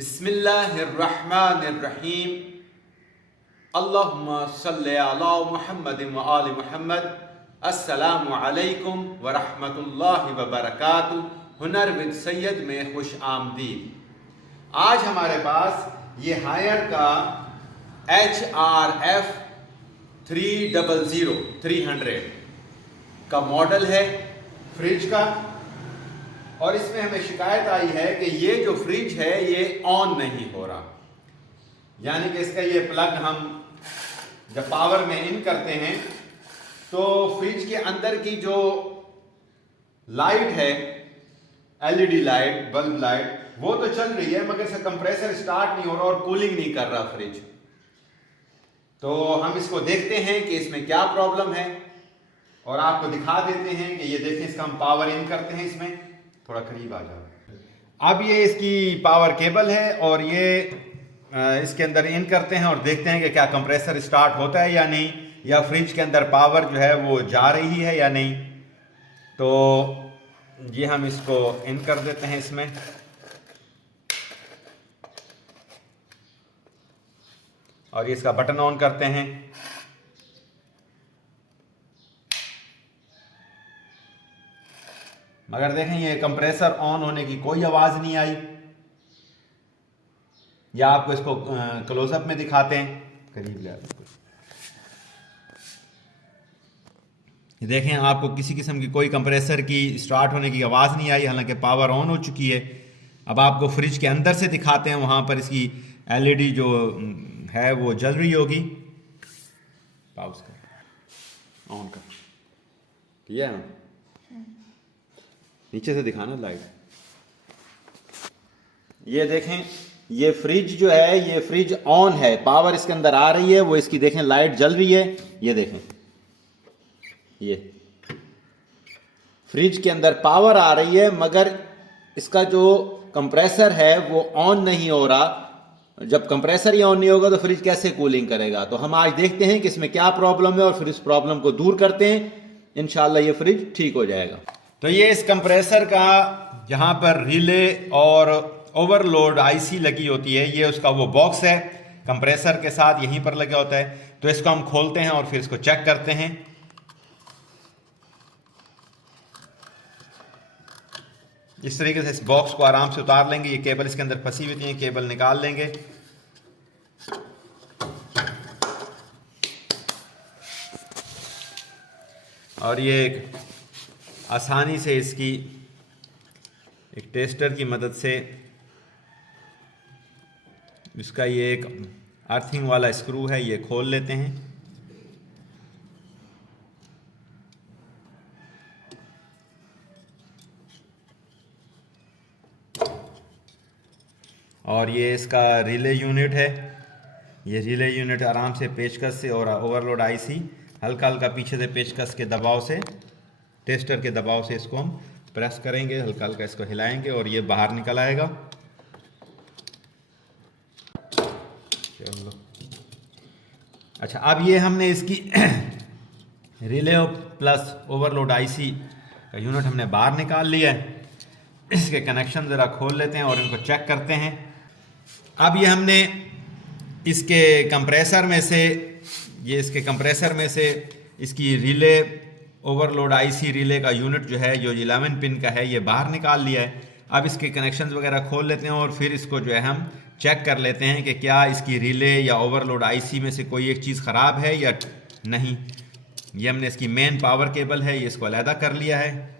बिस्मिल्लाहिर्रहमानिर्रहीम। अल्लाहुम्मा सल्ली अला मुहम्मद व आलि मुहम्मद। अस्सलामु अलैकुम व रहमतुल्लाहि व बरकातुहू। हुनर विद सैयद में खुश आमदीद। आज हमारे पास ये हायर का HRF 300 का मॉडल है फ्रिज का, और इसमें हमें शिकायत आई है कि ये जो फ्रिज है ये ऑन नहीं हो रहा। यानी कि इसका ये प्लग हम जब पावर में इन करते हैं तो फ्रिज के अंदर की जो लाइट है, LED लाइट, बल्ब लाइट, वो तो चल रही है मगर इसका कंप्रेसर स्टार्ट नहीं हो रहा और कूलिंग नहीं कर रहा फ्रिज। तो हम इसको देखते हैं कि इसमें क्या प्रॉब्लम है और आपको दिखा देते हैं कि ये देखें, इसका हम पावर इन करते हैं। इसमें थोड़ा करीब आ जाओ। अब ये इसकी पावर केबल है और ये इसके अंदर इन करते हैं और देखते हैं कि क्या कंप्रेसर स्टार्ट होता है या नहीं, या फ्रिज के अंदर पावर जो है वो जा रही है या नहीं। तो ये हम इसको इन कर देते हैं इसमें, और ये इसका बटन ऑन करते हैं। मगर देखें ये कंप्रेसर ऑन होने की कोई आवाज नहीं आई। या आपको इसको क्लोजअप में दिखाते हैं, करीब ले आते हैं। ये देखें, आपको किसी किस्म की कोई कंप्रेसर की स्टार्ट होने की आवाज नहीं आई, हालांकि पावर ऑन हो चुकी है। अब आपको फ्रिज के अंदर से दिखाते हैं, वहां पर इसकी LED जो है वो जल रही होगी। पाउज कर, ऑन कर, किया है ना? नीचे से दिखाना लाइट। ये देखें, ये फ्रिज जो है, ये फ्रिज ऑन है, पावर इसके अंदर आ रही है, वो इसकी देखें लाइट जल रही है। ये देखें, ये फ्रिज के अंदर पावर आ रही है मगर इसका जो कंप्रेसर है वो ऑन नहीं हो रहा। जब कंप्रेसर ही ऑन नहीं होगा तो फ्रिज कैसे कूलिंग करेगा? तो हम आज देखते हैं कि इसमें क्या प्रॉब्लम है और फिर इस प्रॉब्लम को दूर करते हैं। इंशाल्लाह ये फ्रिज ठीक हो जाएगा। तो ये इस कंप्रेसर का जहां पर रिले और ओवरलोड IC लगी होती है, ये उसका वो बॉक्स है, कंप्रेसर के साथ यहीं पर लगा होता है। तो इसको हम खोलते हैं और फिर इसको चेक करते हैं। इस तरीके से इस बॉक्स को आराम से उतार लेंगे। ये केबल इसके अंदर फंसी हुई थी, ये केबल निकाल लेंगे। और ये एक आसानी से इसकी एक टेस्टर की मदद से इसका ये एक अर्थिंग वाला स्क्रू है, ये खोल लेते हैं। और ये इसका रिले यूनिट है। ये रिले यूनिट आराम से पेचकस से और ओवरलोड IC हल्का हल्का पीछे से पेचकस के दबाव से, टेस्टर के दबाव से इसको हम प्रेस करेंगे, हल्का हल्का इसको हिलाएंगे और ये बाहर निकल आएगा। चलो, अच्छा, अब ये हमने इसकी रिले प्लस ओवरलोड IC का यूनिट हमने बाहर निकाल लिया है। इसके कनेक्शन ज़रा खोल लेते हैं और इनको चेक करते हैं। अब ये हमने इसके कंप्रेसर में से, ये इसके कंप्रेसर में से इसकी रिले ओवरलोड IC रिले का यूनिट जो है, जो 11 पिन का है, ये बाहर निकाल लिया है। अब इसके कनेक्शंस वगैरह खोल लेते हैं और फिर इसको जो है हम चेक कर लेते हैं कि क्या इसकी रिले या ओवरलोड IC में से कोई एक चीज़ ख़राब है या नहीं। ये हमने इसकी मेन पावर केबल है, ये इसको अलहदा कर लिया है।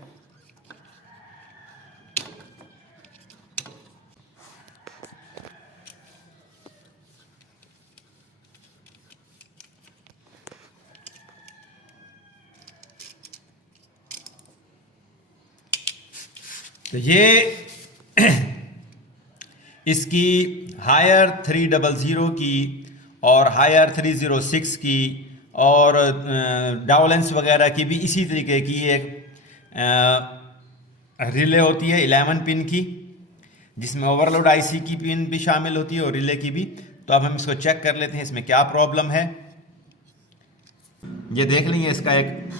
तो ये इसकी हायर 300 की और हायर 306 की और डाउलेंस वगैरह की भी इसी तरीके की एक रिले होती है 11 पिन की, जिसमें ओवरलोड IC की पिन भी शामिल होती है और रिले की भी। तो अब हम इसको चेक कर लेते हैं इसमें क्या प्रॉब्लम है। ये देख लेंगे, इसका एक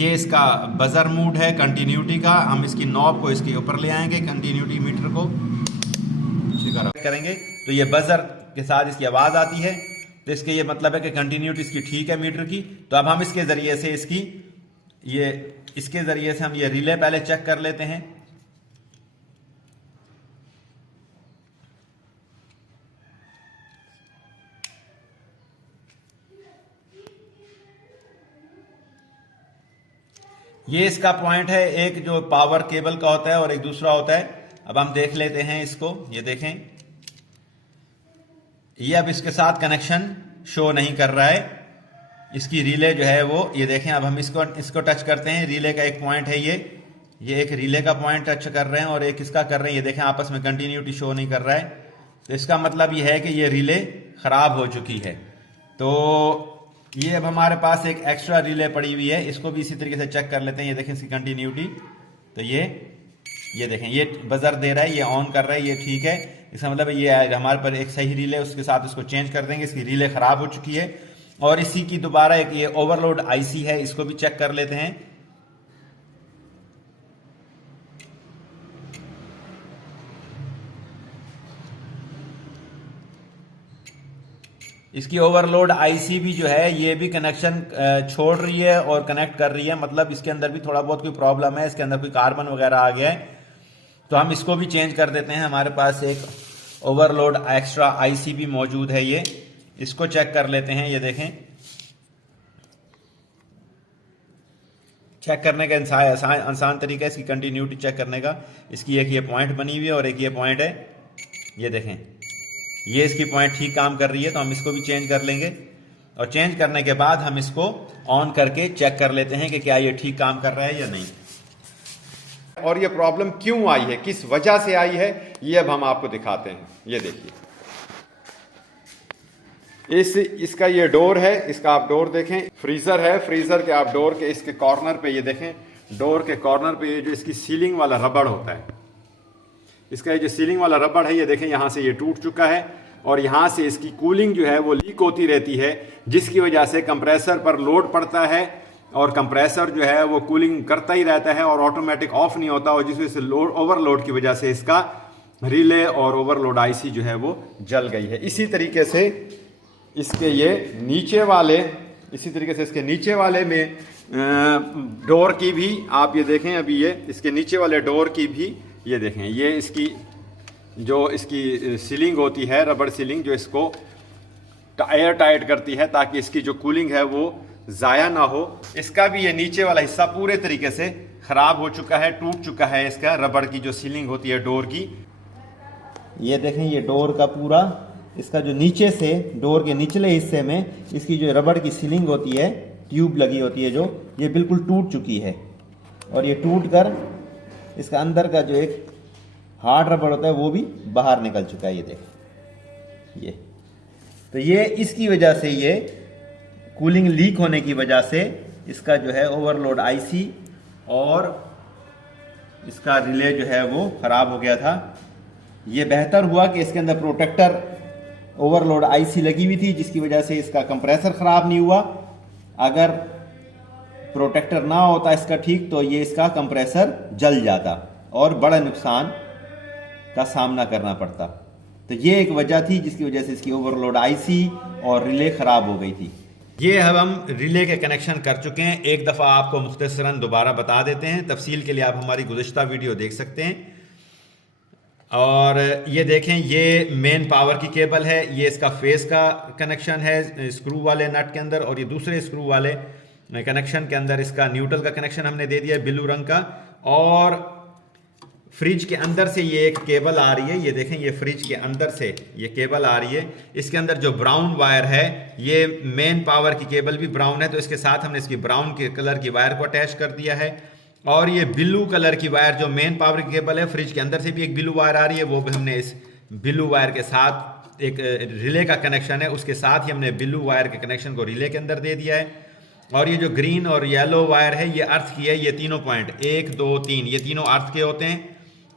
ये इसका बजर मूड है कंटिन्यूटी का। हम इसकी नॉब को इसके ऊपर ले आएंगे, कंटिन्यूटी मीटर को करेंगे तो ये बजर के साथ इसकी आवाज़ आती है। तो इसके ये मतलब है कि कंटिन्यूटी इसकी ठीक है मीटर की। तो अब हम इसके ज़रिए से इसके ज़रिए से हम ये रिले पहले चेक कर लेते हैं। ये इसका पॉइंट है, एक जो पावर केबल का होता है और एक दूसरा होता है। अब हम देख लेते हैं इसको, ये देखें, ये अब इसके साथ कनेक्शन शो नहीं कर रहा है। इसकी रिले जो है वो, ये देखें, अब हम इसको टच करते हैं। रिले का एक पॉइंट है, ये एक रिले का पॉइंट टच कर रहे हैं और एक इसका कर रहे हैं। ये देखें आपस में कंटिन्यूटी शो नहीं कर रहा है। तो इसका मतलब ये है कि ये रिले खराब हो चुकी है। तो ये अब हमारे पास एक एक्स्ट्रा रिले पड़ी हुई है, इसको भी इसी तरीके से चेक कर लेते हैं। ये देखें इसकी कंटिन्यूटी, तो ये देखें, ये बजर दे रहा है, ये ऑन कर रहा है, ये ठीक है। इसका मतलब ये हमारे पर एक सही रिले, उसके साथ इसको चेंज कर देंगे। इसकी रिले खराब हो चुकी है। और इसी की दोबारा एक ये ओवरलोड आईसी है, इसको भी चेक कर लेते हैं। इसकी ओवरलोड आईसी भी जो है ये भी कनेक्शन छोड़ रही है और कनेक्ट कर रही है, मतलब इसके अंदर भी थोड़ा बहुत कोई प्रॉब्लम है, इसके अंदर कोई कार्बन वगैरह आ गया है। तो हम इसको भी चेंज कर देते हैं। हमारे पास एक ओवरलोड एक्स्ट्रा आईसी भी मौजूद है, ये इसको चेक कर लेते हैं। ये देखें, चेक करने का आसान तरीका है इसकी कंटिन्यूटी चेक करने का। इसकी एक ये पॉइंट बनी हुई है और एक ये पॉइंट है, ये देखें, ये इसकी पॉइंट ठीक काम कर रही है। तो हम इसको भी चेंज कर लेंगे और चेंज करने के बाद हम इसको ऑन करके चेक कर लेते हैं कि क्या ये ठीक काम कर रहा है या नहीं। और ये प्रॉब्लम क्यों आई है, किस वजह से आई है, ये अब हम आपको दिखाते हैं। ये देखिए, इसका ये डोर है, इसका आप डोर देखें, फ्रीजर है, फ्रीजर के आप डोर के इसके कॉर्नर पे ये देखें, डोर के कॉर्नर पे ये जो इसकी सीलिंग वाला रबड़ होता है, इसका ये जो सीलिंग वाला रबड़ है, ये देखें यहाँ से ये टूट चुका है और यहाँ से इसकी कूलिंग जो है वो लीक होती रहती है, जिसकी वजह से कंप्रेसर पर लोड पड़ता है और कंप्रेसर जो है वो कूलिंग करता ही रहता है और ऑटोमेटिक ऑफ नहीं होता, और जिस वजह से ओवरलोड की वजह से इसका रिले और ओवरलोड आईसी जो है वो जल गई है। इसी तरीके से इसके ये नीचे वाले, इसी तरीके से इसके नीचे वाले में डोर की भी आप ये देखें, अभी ये इसके नीचे वाले डोर की भी ये देखें, ये इसकी जो इसकी सीलिंग होती है, रबड़ सीलिंग, जो इसको एयर टाइट करती है ताकि इसकी जो कूलिंग है वो ज़ाया ना हो। इसका भी ये नीचे वाला हिस्सा पूरे तरीके से ख़राब हो चुका है, टूट चुका है। इसका रबड़ की जो सीलिंग होती है डोर की, ये देखें, ये डोर का पूरा, इसका जो नीचे से डोर के निचले हिस्से में इसकी जो रबड़ की सीलिंग होती है, ट्यूब लगी होती है जो, ये बिल्कुल टूट चुकी है और ये टूट कर इसका अंदर का जो एक हार्ड रबड़ होता है वो भी बाहर निकल चुका है। ये देखें, ये तो ये इसकी वजह से, ये कूलिंग लीक होने की वजह से इसका जो है ओवरलोड आईसी और इसका रिले जो है वो ख़राब हो गया था। ये बेहतर हुआ कि इसके अंदर प्रोटेक्टर ओवरलोड आईसी लगी हुई थी, जिसकी वजह से इसका कंप्रेसर ख़राब नहीं हुआ। अगर प्रोटेक्टर ना होता इसका ठीक, तो ये इसका कंप्रेसर जल जाता और बड़ा नुकसान का सामना करना पड़ता। तो ये एक वजह थी जिसकी वजह से इसकी ओवरलोड आईसी और रिले ख़राब हो गई थी। ये अब हम रिले के कनेक्शन कर चुके हैं। एक दफ़ा आपको मुख्तसरन दोबारा बता देते हैं, तफसील के लिए आप हमारी गुज़िश्ता वीडियो देख सकते हैं। और ये देखें, ये मेन पावर की केबल है, ये इसका फेस का कनेक्शन है स्क्रू वाले नट के अंदर, और ये दूसरे स्क्रू वाले कनेक्शन के अंदर इसका न्यूट्रल का कनेक्शन हमने दे दिया है ब्लू रंग का। और फ्रिज के अंदर से ये एक केबल आ रही है, ये देखें, ये फ्रिज के अंदर से ये केबल आ रही है। इसके अंदर जो ब्राउन वायर है, ये मेन पावर की केबल भी ब्राउन है, तो इसके साथ हमने इसकी ब्राउन के कलर की वायर को अटैच कर दिया है। और ये ब्लू कलर की वायर जो मेन पावर की केबल है, फ्रिज के अंदर से भी एक ब्लू वायर आ रही है, वो भी हमने इस ब्लू वायर के साथ, एक रिले का कनेक्शन है उसके साथ ही हमने ब्लू वायर के कनेक्शन को रिले के अंदर दे दिया है। और ये जो ग्रीन और येलो वायर है, ये अर्थ की है। ये तीनों पॉइंट 1 2 3 ये तीनों अर्थ के होते हैं।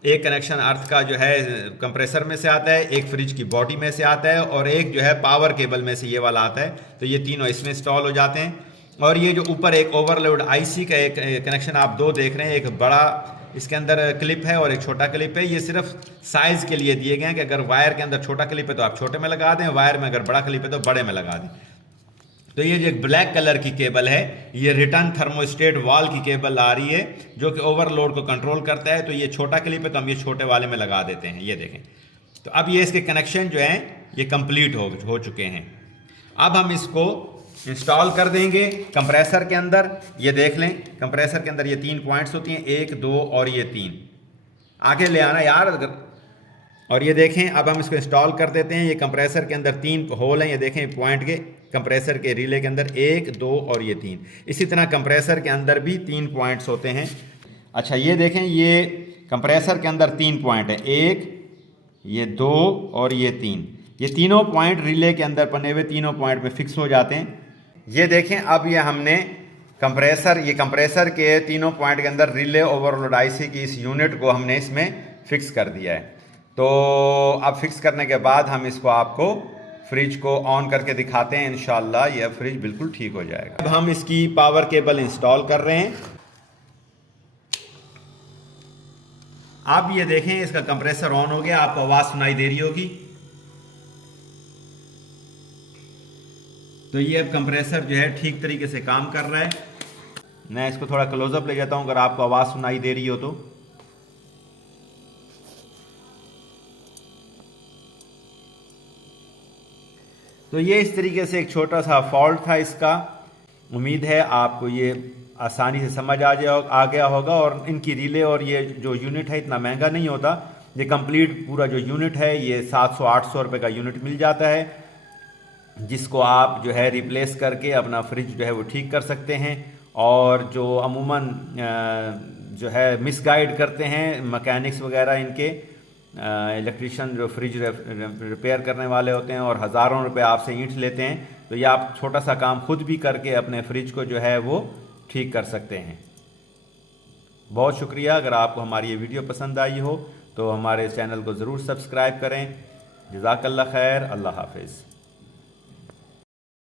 एक कनेक्शन अर्थ का जो है कंप्रेसर में से आता है, एक फ्रिज की बॉडी में से आता है, और एक जो है पावर केबल में से ये वाला आता है। तो ये तीनों इसमें इंस्टॉल हो जाते हैं। और ये जो ऊपर एक ओवरलोड आईसी का एक कनेक्शन आप दो देख रहे हैं, एक बड़ा इसके अंदर क्लिप है और एक छोटा क्लिप है। ये सिर्फ साइज़ के लिए दिए गए हैं कि अगर वायर के अंदर छोटा क्लिप है तो आप छोटे में लगा दें, वायर में अगर बड़ा क्लिप है तो बड़े में लगा दें। तो ये जो एक ब्लैक कलर की केबल है, ये रिटर्न थर्मोस्टेट वॉल की केबल आ रही है जो कि ओवरलोड को कंट्रोल करता है। तो ये छोटा क्लिप है तो हम ये छोटे वाले में लगा देते हैं, ये देखें। तो अब ये इसके कनेक्शन जो हैं ये कंप्लीट हो चुके हैं। अब हम इसको इंस्टॉल कर देंगे कंप्रेसर के अंदर। ये देख लें, कंप्रेसर के अंदर ये 3 पॉइंट्स होती हैं, 1 2 और ये 3। आगे ले आना यार अगर। और ये देखें, अब हम इसको इंस्टॉल कर देते हैं। ये कंप्रेसर के अंदर 3 होल हैं, ये देखें पॉइंट के, कंप्रेसर के रिले के अंदर 1 2 और ये 3। इसी तरह कंप्रेसर के अंदर भी 3 पॉइंट्स होते हैं। अच्छा ये देखें, ये कंप्रेसर के अंदर 3 पॉइंट हैं, 1 ये 2 और ये 3। ये तीनों पॉइंट रिले के अंदर बने हुए तीनों पॉइंट में फिक्स हो जाते हैं। ये देखें, अब ये हमने कंप्रेसर के तीनों पॉइंट के अंदर रिले ओवरलोड आईसी की इस यूनिट को हमने इसमें फिक्स कर दिया है। तो अब फिक्स करने के बाद हम इसको आपको फ्रिज को ऑन करके दिखाते हैं। इंशाल्लाह यह फ्रिज बिल्कुल ठीक हो जाएगा। अब हम इसकी पावर केबल इंस्टॉल कर रहे हैं। अब ये देखें, इसका कंप्रेसर ऑन हो गया, आपको आवाज़ सुनाई दे रही होगी। तो ये अब कंप्रेसर जो है ठीक तरीके से काम कर रहा है। मैं इसको थोड़ा क्लोजअप ले जाता हूं अगर आपको आवाज़ सुनाई दे रही हो तो। तो ये इस तरीके से एक छोटा सा फॉल्ट था इसका। उम्मीद है आपको ये आसानी से समझ आ गया होगा। और इनकी रिले और ये जो यूनिट है इतना महंगा नहीं होता। ये कंप्लीट पूरा जो यूनिट है ये 700-800 रुपये का यूनिट मिल जाता है, जिसको आप जो है रिप्लेस करके अपना फ्रिज जो है वो ठीक कर सकते हैं। और जो अमूमन जो है मिसगाइड करते हैं मैकेनिक्स वगैरह, इनके इलेक्ट्रिशियन जो फ्रिज रिपेयर करने वाले होते हैं और हज़ारों रुपए आपसे ईंट लेते हैं, तो ये आप छोटा सा काम खुद भी करके अपने फ्रिज को जो है वो ठीक कर सकते हैं। बहुत शुक्रिया। अगर आपको हमारी ये वीडियो पसंद आई हो तो हमारे चैनल को ज़रूर सब्सक्राइब करें। जज़ाकल्लाह खैर। अल्लाह हाफिज़।